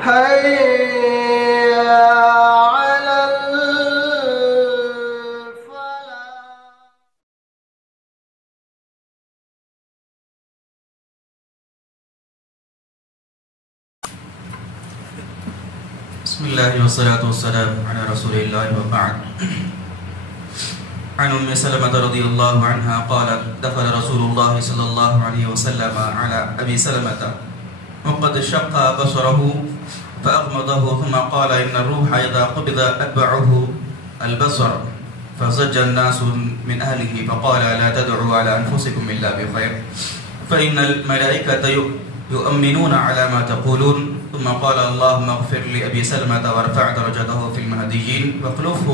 حي على بسم الله والصلاة والسلام على رسول الله وبعد. عن أم سلمة رضي الله عنها قالت دخل رسول الله صلى الله عليه وسلم على أبي سلمة وقد شق بصره فأغمضه ثم قال إن الروح إذا قبض أتبعه البصر فزج الناس من أهله فقال لا تدعوا على أنفسكم إلا بخير فإن الملائكة يؤمنون على ما تقولون. ثم قال اللهم اغفر لأبي سلمة وارفع درجته في المهديين واخلفه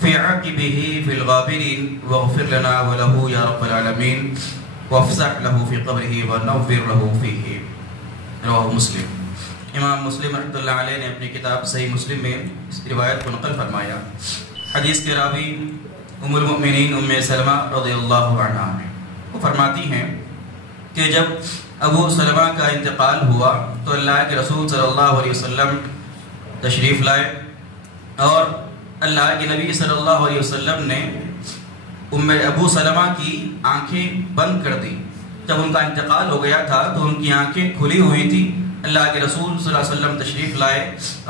في عقبه في الغابرين واغفر لنا وله يا رب العالمين وافسح له في قبره ونوفر له فيه. رواه مسلم. امام مسلم رحمۃ اللہ علیہ نے اپنی کتاب صحیح مسلم میں اس روایت کو نقل فرمایا. حدیث کے راوی ام المؤمنین ام سلمہ رضی اللہ عنہا ہیں. وہ فرماتی ہیں کہ جب ابو سلمہ کا انتقال ہوا تو اللہ کے رسول صلی اللہ علیہ وسلم تشریف لائے اور اللہ کے نبی صلی اللہ علیہ وسلم نے ابو سلمہ کی آنکھیں بند کر دی. جب ان کا انتقال ہو گیا تھا تو ان کی آنکھیں کھلی ہوئی تھی. اللہ کے رسول صلی اللہ علیہ وسلم تشریف لائے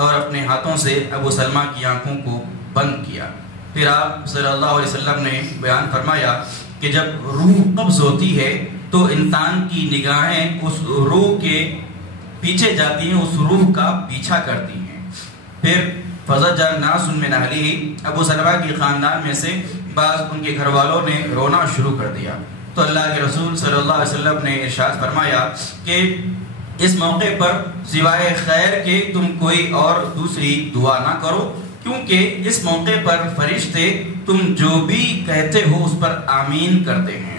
اور اپنے ہاتھوں سے ابو سلمہ کی آنکھوں کو بند کیا. پھر آپ صلی اللہ علیہ وسلم نے بیان فرمایا کہ جب روح قبض ہوتی ہے تو انسان کی نگاہیں اس روح کے پیچھے جاتی ہیں, اس روح کا پیچھا کرتی ہیں. پھر فزج الناس من اہلہ, ابو سلمہ کی خاندان میں سے بعض ان کے گھر والوں نے رونا شروع کر دیا. تو اللہ کے رسول صلی اللہ علیہ وسلم نے ارشاد فرمایا کہ اس موقع پر سوائے خیر کے تم کوئی اور دوسری دعا نہ کرو, کیونکہ اس موقع پر فرشتے تم جو بھی کہتے ہو اس پر آمین کرتے ہیں.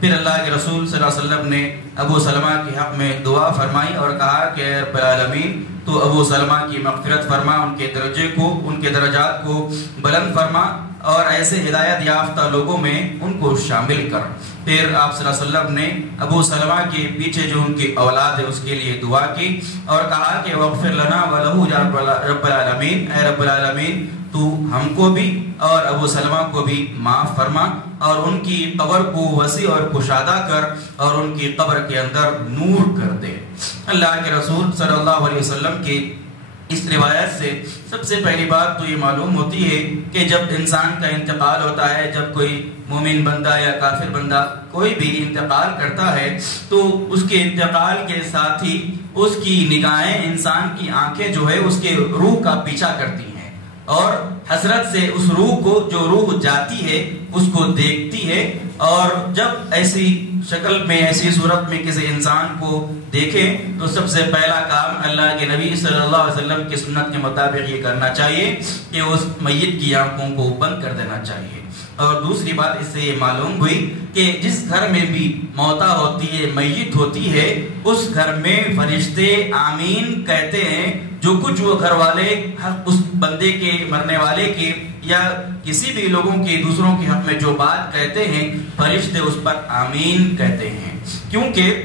پھر اللہ کے رسول صلی اللہ علیہ وسلم نے ابو سلمہ کے حق میں دعا فرمائی اور کہا کہ اے رب العالمین تو ابو سلمہ کی مغفرت فرما, ان کے درجے کو, ان کے درجات کو بلند فرما اور ایسے ہدایت یافتہ لوگوں میں ان کو شامل کر. پھر آپ صلی اللہ علیہ وسلم نے ابو سلمہ کے پیچھے جو ان کی اولاد ہے اس کے لیے دعا کی اور کہا کہ وغفر لنا ولہ یا رب العالمین, اے رب العالمین تو ہم کو بھی اور ابو سلمہ کو بھی معاف فرما اور ان کی قبر کو وسیع اور کشادہ کر اور ان کی قبر کے اندر نور کر دے. اللہ کے رسول صلی اللہ علیہ وسلم کی اس روایت سے سب سے پہلی بات تو یہ معلوم ہوتی ہے کہ جب انسان کا انتقال ہوتا ہے, جب کوئی مومن بندہ یا کافر بندہ کوئی بھی انتقال کرتا ہے تو اس کے انتقال کے ساتھ ہی اس کی نگاہیں, انسان کی آنکھیں جو ہے اس کے روح کا پیچھا کرتی ہیں اور حسرت سے اس روح کو, جو روح جاتی ہے اس کو دیکھتی ہے. اور جب ایسی شکل میں, ایسی صورت میں کسی انسان کو دیکھیں تو سب سے پہلا کام اللہ کے نبی صلی اللہ علیہ وسلم کی سنت کے مطابق یہ کرنا چاہیے کہ اس میت کی آنکھوں کو بند کر دینا چاہیے. اور دوسری بات اس سے یہ معلوم ہوئی کہ جس گھر میں بھی موتا ہوتی ہے, میت ہوتی ہے, اس گھر میں فرشتے آمین کہتے ہیں. جو کچھ وہ گھر والے اس بندے کے, مرنے والے کے یا کسی بھی لوگوں کے دوسروں کے حق میں جو بات کہتے ہیں فرشتے اس پر آمین کہتے ہیں, کیونکہ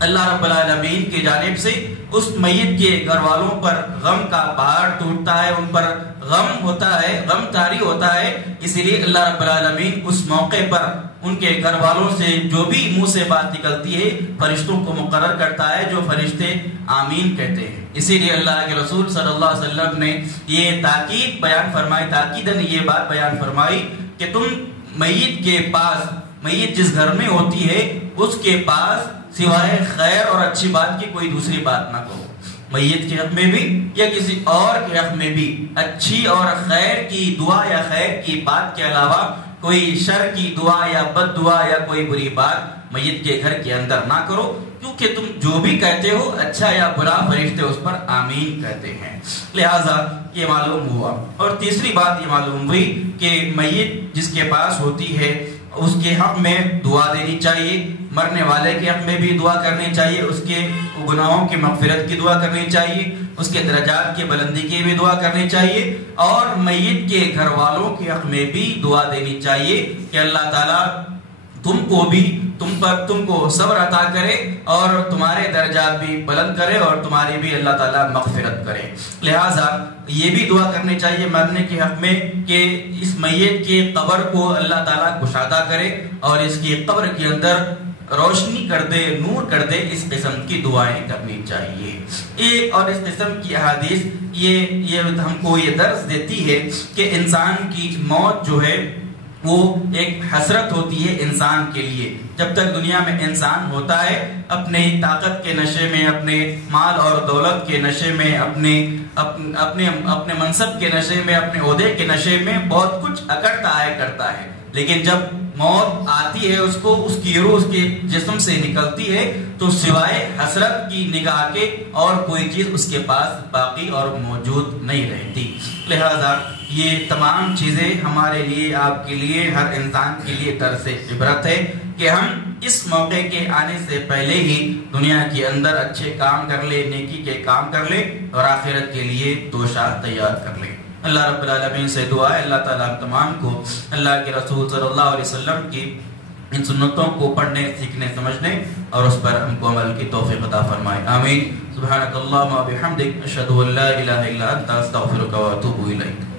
اللہ رب العالمین کی جانب سے اس میت کے گھر والوں پر غم کا پہاڑ ٹوٹتا ہے, ان پر غم ہوتا ہے, غم طاری ہوتا ہے. اسی لیے اللہ رب العالمین اس موقع پر ان کے گھر والوں سے جو بھی منہ سے بات نکلتی ہے فرشتوں کو مقرر کرتا ہے جو فرشتے آمین کہتے ہیں. اسی لیے اللہ کے رسول صلی اللہ علیہ وسلم نے یہ تاکید بیان فرمائی, تاکیداً یہ بات بیان فرمائی کہ تم میت کے پاس, میت جس گھر میں ہوتی ہے اس کے پاس سوائے خیر اور اچھی بات کی کوئی دوسری بات نہ کرو. میت کے حق میں بھی یا کسی اور کے حق میں بھی اچھی اور خیر کی دعا یا خیر کی بات کے علاوہ کوئی شر کی دعا یا بد دعا یا کوئی بری بات میت کے گھر کے اندر نہ کرو, کیونکہ تم جو بھی کہتے ہو اچھا یا برا فرشتے اس پر آمین کہتے ہیں. لہذا یہ معلوم ہوا. اور تیسری بات یہ معلوم ہوئی کہ میت جس کے پاس ہوتی ہے اس کے حق میں دعا دینی چاہیے, مرنے والے کے حق میں بھی دعا کرنی چاہیے, اس کے گناہوں کی مغفرت کی دعا کرنی چاہیے, اس کے درجات کی بلندی کی بھی دعا کرنی چاہیے, اور میت کے گھر والوں کے حق میں بھی دعا دینی چاہیے کہ اللہ تعالیٰ تم کو بھی تم کو صبر عطا کرے اور تمہارے درجات بھی بلند کرے اور تمہاری بھی اللہ تعالیٰ مغفرت کرے۔ لہٰذا یہ بھی دعا کرنی چاہیے مرنے کے حق میں کہ اس میت کی قبر کو اللہ تعالیٰ کشادہ کرے اور اس کی قبر کے اندر روشنی کر دے، نور کر دے، اس قسم کی دعائیں کرنی چاہیے۔ اور اس قسم کی احادیث یہ ہم کو یہ درس دیتی ہے کہ انسان کی موت جو ہے وہ ایک حسرت ہوتی ہے انسان کے لیے۔ جب تک دنیا میں انسان ہوتا ہے اپنے طاقت کے نشے میں، اپنے مال اور دولت کے نشے میں، اپنے منصب کے نشے میں، اپنے عہدے کے نشے میں بہت کچھ اکڑتا ہے کرتا ہے، لیکن جب موت آتی ہے اس کو، اس کی روح اس کے جسم سے نکلتی ہے تو سوائے حسرت کی نگاہ کے اور کوئی چیز اس کے پاس باقی اور موجود نہیں رہتی۔ لہذا یہ تمام چیزیں ہمارے لیے، آپ کے لیے، ہر انسان کے لیے درس عبرت ہے کہ ہم اس موقع کے آنے سے پہلے ہی دنیا کے اندر اچھے کام کر لے، نیکی کے کام کر لے اور آخرت کے لیے دوشا تیار کر لے۔ اللہ رب العالمین سے دعا ہے اللہ تعالیٰ ہم تمام کو اللہ کے رسول صلی اللہ علیہ وسلم کی ان سنتوں کو پڑھنے، سیکھنے، سمجھنے اور اس پر ہم کو عمل کی توفیق عطا فرمائے، آمین۔ سبحانک اللہم و بحمدک، اشہد ان لا الہ الا انت، استغفرک و اتوب الیک۔